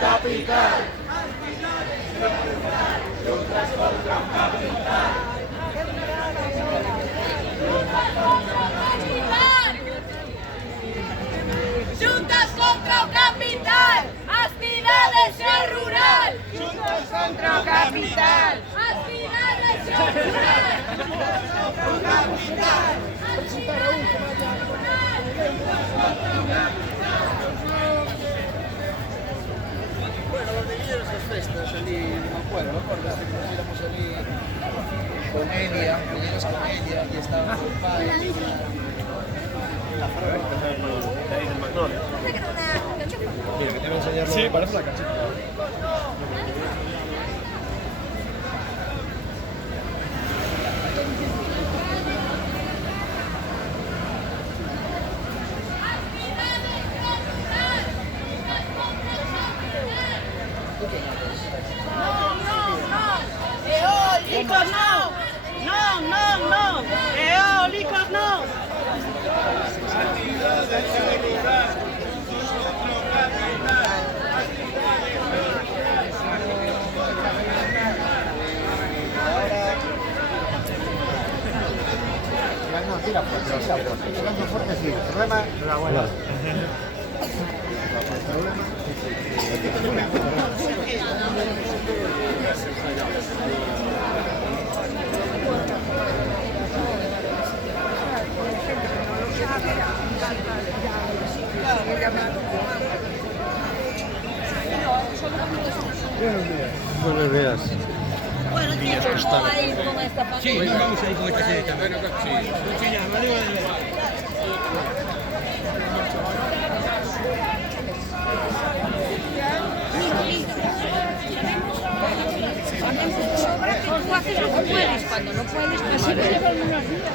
capital. Juntas contra o capital, as cidades e o rural. Juntas contra o capital. As cidades e o rural. O capital. As cidades e o rural. Bueno, donde vinieron esas festas, allí, no me acuerdo, ¿recuerdas? Íbamos allí con Elia, vinimos con Elia y estábamos con padres. La fábrica de ahí del Magnolia. Mira, que te voy a enseñar. Sí, parece la cancha. Eólicos no! Non, non, non! Eólicos non! No, tira fuerte, tirando fuerte sí. El problema es la abuela. Buenos días. Bueno, tío, ¿cómo va a ir con esta familia? Sí, vamos a ir con esta serie. Bueno, sí. Sabemos de sobra que tú haces lo que puedes. Cuando no puedes, pues sí que llevan unos días.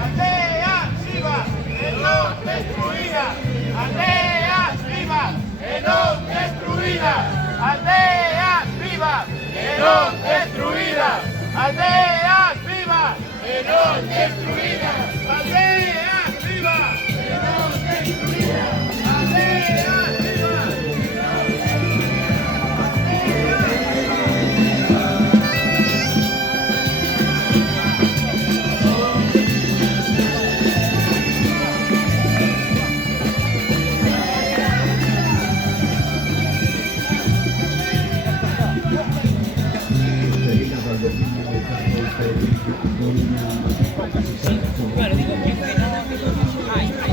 Aldeas vivas e non destruídas. Aldeas vivas e non destruídas. Aldeas vivas e non destruídas. Aldeas vivas e non destruídas. Aldeas vivas e non destruídas. Aldeas vivas. dedicato al dominio del campo di